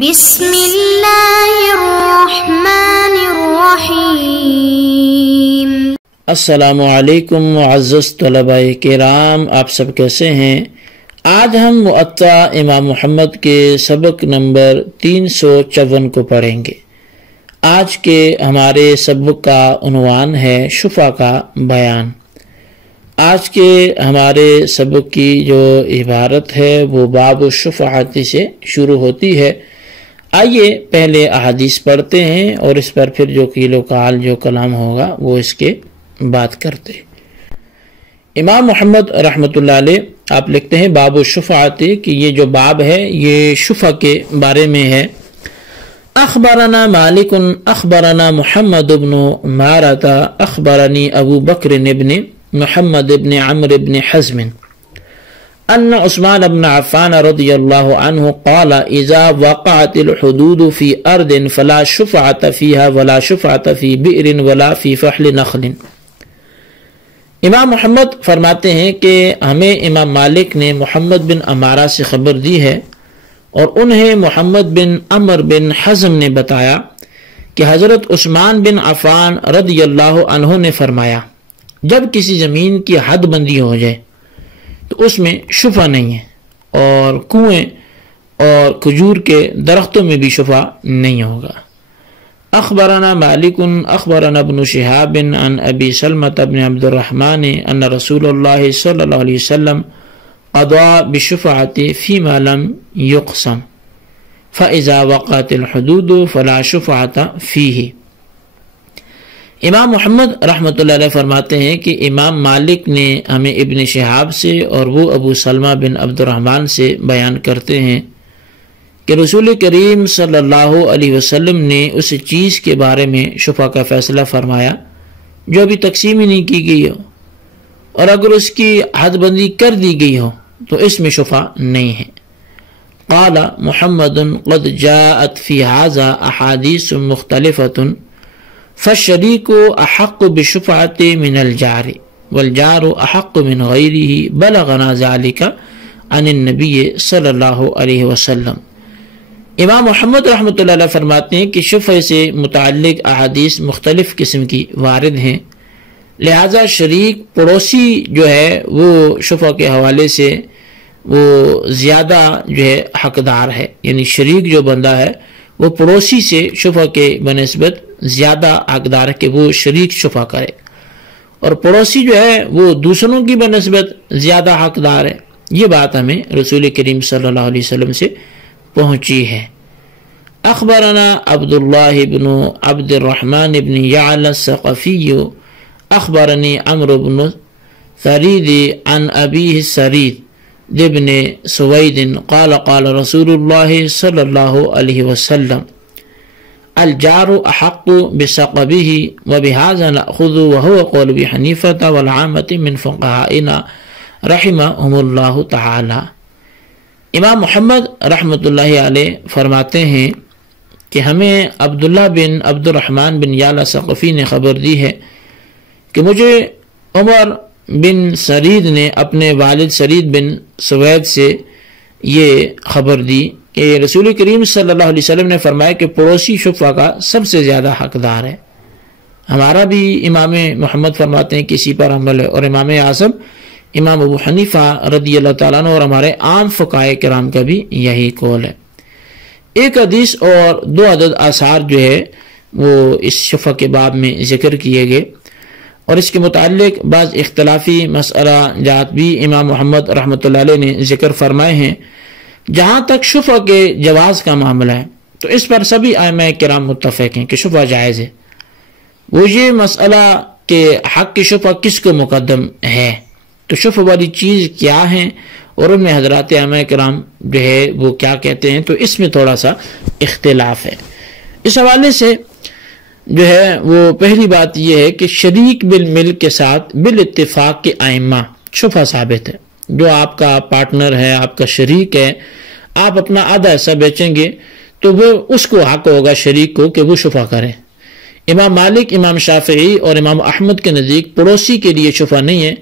بسم اللہ الرحمن الرحیم۔ السلام علیکم معزز طلباء کرام، آپ سب کیسے ہیں؟ آج ہم مؤطا امام محمد کے سبق نمبر 354 کو پڑھیں گے۔ آج کے ہمارے سبق کا عنوان ہے شفا کا بیان۔ آج کے ہمارے سبق کی جو عبارت ہے وہ باب الشفاعت سے شروع ہوتی ہے۔ آئیے پہلے احادیث پڑھتے ہیں اور اس پر پھر جو قیل و قال جو کلام ہوگا وہ اس کے بات کرتے ہیں۔ امام محمد رحمۃ اللہ علیہ آپ لکھتے ہیں باب الشفاعت کہ یہ جو باب ہے یہ شفا کے بارے میں ہے۔ اخبرنا مالک اخبرنا محمد بن مارۃ اخبرنی ابو بکر ابن محمد ابن عمرو ابن حزم ان عثمان بن عفان رضی اللہ عنہ قال اذا وقعت الحدود في ارض فلا شفاعت فيها ولا شفاعت في بئر ولا في فحل نخل۔ امام محمد فرماتے ہیں کہ ہمیں امام مالک نے محمد بن عمارہ سے خبر دی ہے اور انہیں محمد بن عمرو بن حزم نے بتایا کہ حضرت عثمان بن عفان رضی اللہ عنہ نے فرمایا جب کسی زمین کی حد بندی ہو جائے تو اس میں شفا نہیں ہے، اور کنویں اور کھجور کے درختوں میں بھی شفا نہیں ہوگا۔ اخبرنا مالک اخبرنا ابن شہاب عن ابی سلمۃ بن عبد الرحمن ان رسول اللہ صلی اللہ علیہ وسلم قضى بالشفاعة فيما لم يقسم فإذا وقعت الحدود فلا شفاعة فيه۔ امام محمد رحمۃ اللہ علیہ فرماتے ہیں کہ امام مالک نے ہمیں ابن شہاب سے اور وہ ابو سلمہ بن عبد الرحمن سے بیان کرتے ہیں کہ رسول کریم صلی اللہ علیہ وسلم نے اس چیز کے بارے میں شفا کا فیصلہ فرمایا جو ابھی تقسیم ہی نہیں کی گئی ہو، اور اگر اس کی حد بندی کر دی گئی ہو تو اس میں شفا نہیں ہے۔ قال محمد قد جاءت في هذا احادیث مختلفۃ فالشریک احق بالشفاعۃ من الجار والجار احق من غیرہ بلغنا ذلك عن النبی صلی اللہ علیہ وسلم۔ امام محمد رحمۃ اللہ علیہ فرماتے ہیں کہ شفع سے متعلق احادیث مختلف قسم کی وارد ہیں، لہذا شریک پڑوسی جو ہے وہ شفع کے حوالے سے وہ زیادہ جو ہے حقدار ہے، یعنی شریک جو بندہ ہے وہ پڑوسی سے شفع کے بنسبت زیادہ حقدار ہے کہ وہ شریک شفع کرے، اور پڑوسی جو ہے وہ دوسروں کی بنسبت زیادہ حقدار ہے۔ یہ بات ہمیں رسول کریم صلی اللہ علیہ وسلم سے پہنچی ہے۔ اخبرنا عبداللہ بن عبد الرحمن بن یعلا الثقفی اخبرنی عمرو بن ثرید عن ابیہ سرید ابن سوید قال قال رسول اللہ صلی اللہ علیہ وسلم الجار احق بثقبہ وبہذا نأخذ وهو قول ابی حنیفہ والعامة من فقہائنا رحمہم اللہ تعالی۔ امام محمد رحمۃ اللہ علیہ فرماتے ہیں کہ ہمیں عبداللہ بن عبد الرحمن بن یعلا ثقفی نے خبر دی ہے کہ مجھے عمر بن سرید نے اپنے والد سرید بن سوید سے یہ خبر دی کہ رسول کریم صلی اللہ علیہ وسلم نے فرمایا کہ پڑوسی شفا کا سب سے زیادہ حقدار ہے۔ ہمارا بھی امام محمد فرماتے ہیں کہ اسی پر عمل ہے، اور امام اعظم امام ابو حنیفہ رضی اللہ تعالیٰ عنہ اور ہمارے عام فقہائے کرام کا بھی یہی قول ہے۔ ایک حدیث اور 2 عدد آثار جو ہے وہ اس شفا کے باب میں ذکر کیے گئے، اور اس کے متعلق بعض اختلافی مسئلہ جات بھی امام محمد رحمۃ اللہ علیہ نے ذکر فرمائے ہیں۔ جہاں تک شفا کے جواز کا معاملہ ہے تو اس پر سبھی ائمہ کرام متفق ہیں کہ شفا جائز ہے۔ وہ یہ مسئلہ کہ حق کی شفا کس کو مقدم ہے، تو شفا والی چیز کیا ہیں اور ان میں حضرات ائمہ کرام جو ہے وہ کیا کہتے ہیں، تو اس میں تھوڑا سا اختلاف ہے۔ اس حوالے سے جو ہے وہ پہلی بات یہ ہے کہ شریک بالمل کے ساتھ بالاتفاق کے ائمہ شفا ثابت ہے۔ جو آپ کا پارٹنر ہے، آپ کا شریک ہے، آپ اپنا آدھا حصہ بیچیں گے تو وہ اس کو حق ہوگا شریک کو کہ وہ شفا کرے۔ امام مالک، امام شافعی اور امام احمد کے نزدیک پڑوسی کے لیے شفا نہیں ہے،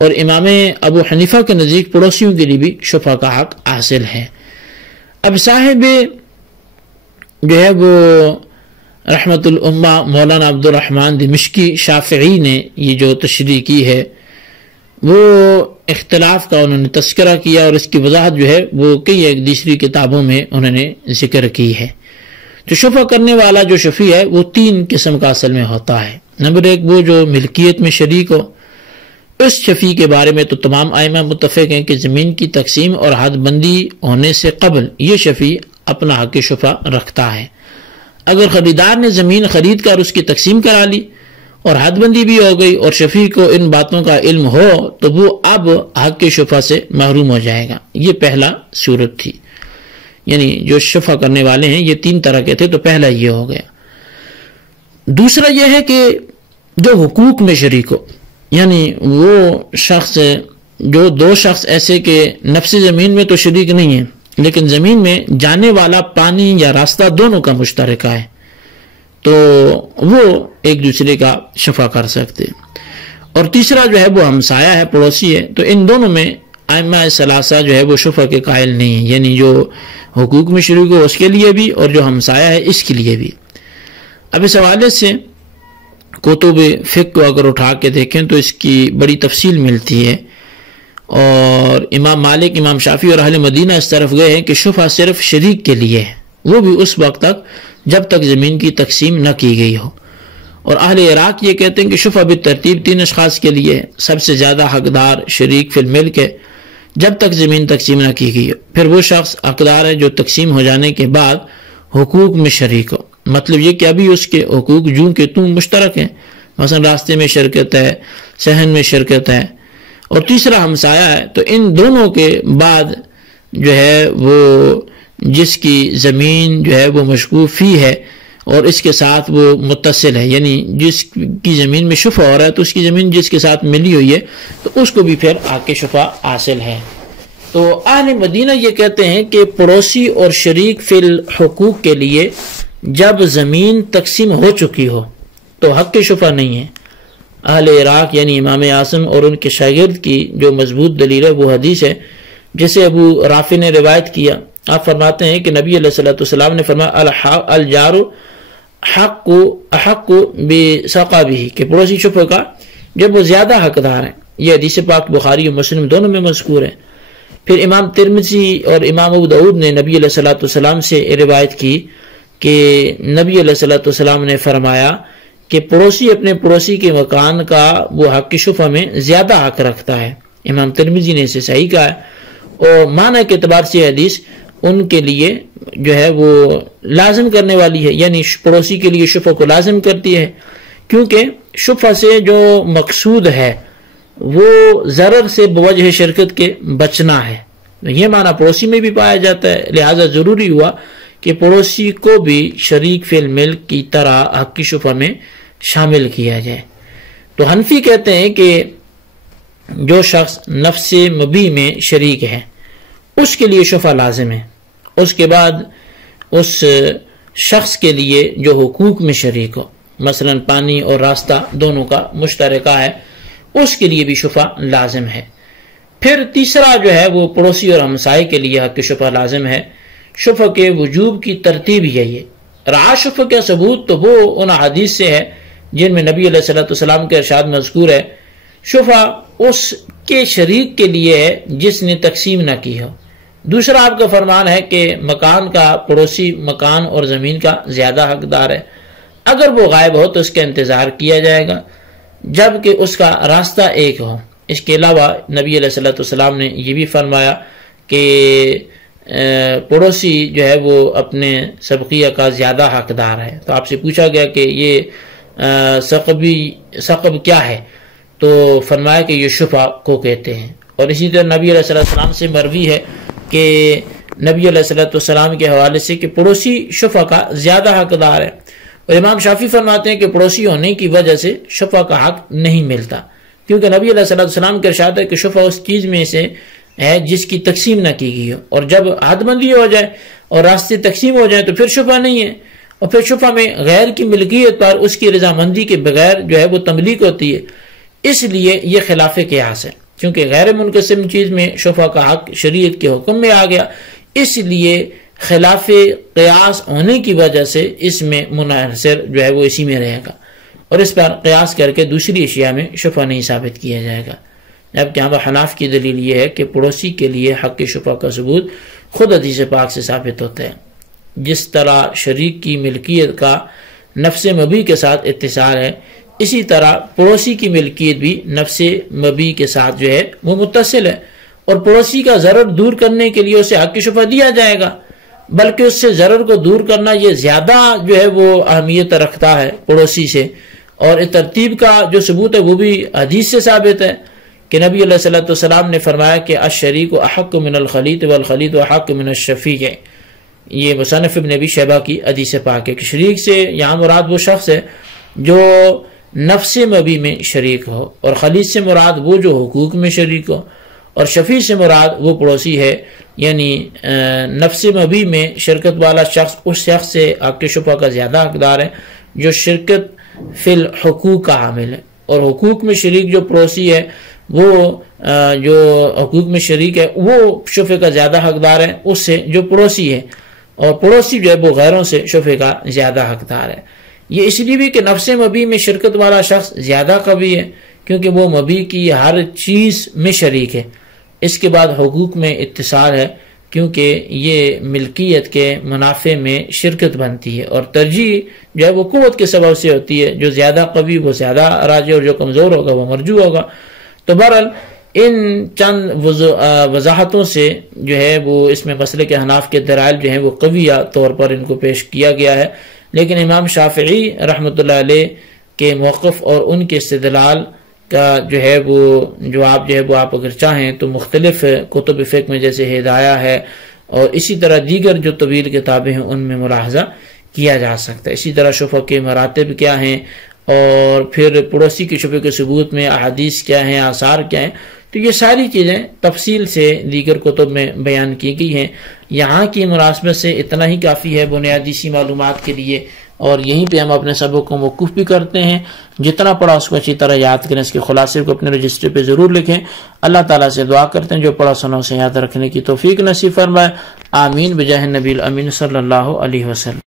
اور امام ابو حنیفہ کے نزدیک پڑوسیوں کے لیے بھی شفا کا حق حاصل ہے۔ اب صاحب جو ہے وہ رحمت الامہ مولانا عبد الرحمن دمشقی شافعی نے یہ جو تشریح کی ہے وہ اختلاف کا انہوں نے تذکرہ کیا، اور اس کی وضاحت جو ہے وہ کئی ایک دوسری کتابوں میں انہوں نے ذکر کی ہے۔ تو شفع کرنے والا جو شفیع ہے وہ 3 قسم کا اصل میں ہوتا ہے۔ نمبر 1 وہ جو ملکیت میں شریک ہو، اس شفیع کے بارے میں تو تمام ائمہ متفق ہیں کہ زمین کی تقسیم اور حد بندی ہونے سے قبل یہ شفیع اپنا حق شفع رکھتا ہے۔ اگر خریدار نے زمین خرید کر اس کی تقسیم کرا لی اور حد بندی بھی ہو گئی اور شفیع کو ان باتوں کا علم ہو تو وہ اب حق شفع سے محروم ہو جائے گا۔ یہ پہلا صورت تھی، یعنی جو شفع کرنے والے ہیں یہ 3 طرح کے تھے، تو پہلا یہ ہو گیا۔ دوسرا یہ ہے کہ جو حقوق میں شریک ہو، یعنی وہ شخص جو 2 شخص ایسے کہ نفس زمین میں تو شریک نہیں ہیں لیکن زمین میں جانے والا پانی یا راستہ دونوں کا مشترکہ ہے، تو وہ ایک دوسرے کا شفع کر سکتے۔ اور تیسرا جو ہے وہ ہمسایہ ہے، پڑوسی ہے، تو ان دونوں میں ائمہ ثلاثہ جو ہے وہ شفع کے قائل نہیں ہیں، یعنی جو حقوق میں شریک ہو اس کے لیے بھی اور جو ہمسایہ ہے اس کے لیے بھی۔ اب اس حوالے سے کتب فقہ کو اگر اٹھا کے دیکھیں تو اس کی بڑی تفصیل ملتی ہے، اور امام مالک، امام شافعی اور اہل مدینہ اس طرف گئے ہیں کہ شفع صرف شریک کے لیے ہے، وہ بھی اس وقت تک جب تک زمین کی تقسیم نہ کی گئی ہو۔ اور اہل عراق یہ کہتے ہیں کہ شفع بالترتیب 3 اشخاص کے لیے ہے، سب سے زیادہ حقدار شریک فی الملک ہے جب تک زمین تقسیم نہ کی گئی ہو، پھر وہ شخص حقدار ہے جو تقسیم ہو جانے کے بعد حقوق میں شریک ہو، مطلب یہ کہ ابھی اس کے حقوق جوں کہ توں مشترک ہیں، مثلا راستے میں شرکت ہے، صحن میں شرکت ہے، اور تیسرا ہمسایہ ہے۔ تو ان دونوں کے بعد جو ہے وہ جس کی زمین جو ہے وہ مشکوک فی ہے اور اس کے ساتھ وہ متصل ہے، یعنی جس کی زمین میں شفع ہو رہا ہے تو اس کی زمین جس کے ساتھ ملی ہوئی ہے تو اس کو بھی پھر حق شفع حاصل ہے۔ تو اہل مدینہ یہ کہتے ہیں کہ پڑوسی اور شریک فی الحقوق کے لیے جب زمین تقسیم ہو چکی ہو تو حق شفع نہیں ہے۔ اہل عراق یعنی امام اعظم اور ان کے شاگرد کی جو مضبوط دلیل ہے وہ حدیث ہے جسے ابو رافع نے روایت کیا۔ آپ فرماتے ہیں کہ نبی علیہ السلام نے فرمایا الجار احق بثقابہ، کہ پڑوسی شفع کا جب وہ زیادہ حقدار ہیں۔ یہ حدیث پاک بخاری اور مسلم دونوں میں مذکور ہے۔ پھر امام ترمذی اور امام ابو داؤد نے نبی علیہ السلام سے روایت کی کہ نبی علیہ السلام نے فرمایا کہ پڑوسی اپنے پڑوسی کے مکان کا وہ حق شفع میں زیادہ حق رکھتا ہے۔ امام ترمذی نے اسے صحیح کہا ہے، اور معنی کے اعتبار سے حدیث ان کے لیے جو ہے وہ لازم کرنے والی ہے، یعنی پڑوسی کے لیے شفع کو لازم کرتی ہے، کیونکہ شفع سے جو مقصود ہے وہ ضرر سے بوجہ شرکت کے بچنا ہے۔ یہ معنی پڑوسی میں بھی پایا جاتا ہے، لہذا ضروری ہوا کہ پڑوسی کو بھی شریک فی الملک کی طرح حق شفع میں شامل کیا جائے۔ تو حنفی کہتے ہیں کہ جو شخص نفس مبی میں شریک ہے اس کے لیے شفع لازم ہے، اس کے بعد اس شخص کے لیے جو حقوق میں شریک ہو، مثلا پانی اور راستہ دونوں کا مشترکہ ہے، اس کے لیے بھی شفع لازم ہے۔ پھر تیسرا جو ہے وہ پڑوسی اور ہمسائے کے لیے حق شفع لازم ہے۔ شفع کے وجوب کی ترتیب یہی ہے۔ رعا شفع کا ثبوت تو وہ ان حدیث سے ہے جن میں نبی علیہ السلام کے ارشاد مذکور ہے، شفع اس کے شریک کے لیے ہے جس نے تقسیم نہ کی ہو۔ دوسرا آپ کا فرمان ہے کہ مکان کا پڑوسی مکان اور زمین کا زیادہ حقدار ہے، اگر وہ غائب ہو تو اس کا انتظار کیا جائے گا جبکہ اس کا راستہ ایک ہو۔ اس کے علاوہ نبی علیہ السلام نے یہ بھی فرمایا کہ پڑوسی جو ہے وہ اپنے سبقیہ کا زیادہ حقدار ہے۔ تو آپ سے پوچھا گیا کہ یہ ثقب کیا ہے، تو فرمایا کہ یہ شفع کو کہتے ہیں۔ اور اسی طرح نبی علیہ السلام سے مروی ہے کہ نبی علیہ السلام کے حوالے سے کہ پڑوسی شفع کا زیادہ حقدار ہے، اور امام شافعی فرماتے ہیں کہ پڑوسی ہونے کی وجہ سے شفع کا حق نہیں ملتا، کیونکہ نبی علیہ السلام کا ارشاد ہے کہ شفع اس چیز میں سے ہے جس کی تقسیم نہ کی گئی ہو، اور جب حد بندی ہو جائے اور راستے تقسیم ہو جائیں تو پھر شفع نہیں ہے، اور پھر شفع میں غیر کی ملکیت پر اس کی رضامندی کے بغیر جو ہے وہ تملیک ہوتی ہے۔ اس لیے یہ خلاف قیاس ہے، کیونکہ غیر منقسم چیز میں شفع کا حق شریعت کے حکم میں آ گیا، اس لیے خلاف قیاس ہونے کی وجہ سے اس میں منحصر جو ہے وہ اسی میں رہے گا، اور اس پر قیاس کر کے دوسری اشیاء میں شفع نہیں ثابت کیا جائے گا۔ جبکہ یہاں پر حناف کی دلیل یہ ہے کہ پڑوسی کے لیے حق شفع کا ثبوت خود حدیث پاک سے ثابت ہوتا ہے۔ جس طرح شریک کی ملکیت کا نفس مبی کے ساتھ اتصال ہے، اسی طرح پڑوسی کی ملکیت بھی نفس مبی کے ساتھ جو ہے وہ متصل ہے، اور پڑوسی کا ضرر دور کرنے کے لیے اسے حق شفع دیا جائے گا، بلکہ اس سے ضرر کو دور کرنا یہ زیادہ جو ہے وہ اہمیت رکھتا ہے پڑوسی سے۔ اور اس ترتیب کا جو ثبوت ہے وہ بھی حدیث سے ثابت ہے کہ نبی علیہ الصلوۃ والسلام نے فرمایا کہ الشریک احق من الخلیط والخلیط احق من الشفیع، یہ مصنف ابن ابی شیبہ کی حدیث پاک ہے کہ شریک سے یہاں مراد وہ شخص ہے جو نفس مبی میں شریک ہو، اور خلیط سے مراد وہ جو حقوق میں شریک ہو، اور شفیع سے مراد وہ پڑوسی ہے، یعنی نفس مبی میں شرکت والا شخص اس شخص سے حق شفع کا زیادہ حقدار ہے جو شرکت فی الحقوق کا حامل ہے، اور حقوق میں شریک جو پڑوسی ہے وہ جو حقوق میں شریک ہے وہ شفع کا زیادہ حقدار ہے اس سے جو پڑوسی ہے، اور پڑوسی جو ہے وہ غیروں سے شفع کا زیادہ حقدار ہے۔ یہ اس لیے بھی کہ نفس مبی میں شرکت والا شخص زیادہ قوی ہے کیونکہ وہ مبی کی ہر چیز میں شریک ہے۔ اس کے بعد حقوق میں اتصال ہے کیونکہ یہ ملکیت کے منافع میں شرکت بنتی ہے، اور ترجیح جو ہے وہ قوت کے سبب سے ہوتی ہے، جو زیادہ قوی وہ زیادہ راجع اور جو کمزور ہوگا وہ مرجوع ہوگا۔ تو بہرحال ان چند وضاحتوں سے جو ہے وہ اس میں مسئلے کے حناف کے دلائل جو ہیں وہ قویہ طور پر ان کو پیش کیا گیا ہے، لیکن امام شافعی رحمۃ اللہ علیہ کے موقف اور ان کے استدلال کا جو ہے وہ جواب جو ہے وہ آپ اگر چاہیں تو مختلف کتب فقہ میں جیسے ہدایہ ہے اور اسی طرح دیگر جو طویل کتابیں ہیں ان میں ملاحظہ کیا جا سکتا ہے۔ اسی طرح شفع کے مراتب کیا ہیں، اور پھر پڑوسی کے شفع کے ثبوت میں احادیث کیا ہیں، آثار کیا ہیں، تو یہ ساری چیزیں تفصیل سے دیگر کتب میں بیان کی گئی ہیں۔ یہاں کی مناسبت سے اتنا ہی کافی ہے بنیادی سی معلومات کے لیے، اور یہیں پہ ہم اپنے سبق کو موقوف بھی کرتے ہیں۔ جتنا پڑھا اس کو اچھی طرح یاد کریں، اس کے خلاصے کو اپنے رجسٹر پہ ضرور لکھیں۔ اللہ تعالیٰ سے دعا کرتے ہیں جو پڑھا سنا اسے یاد رکھنے کی توفیق نصیب فرمائے، آمین بجاہ نبی الامین صلی اللہ علیہ وسلم۔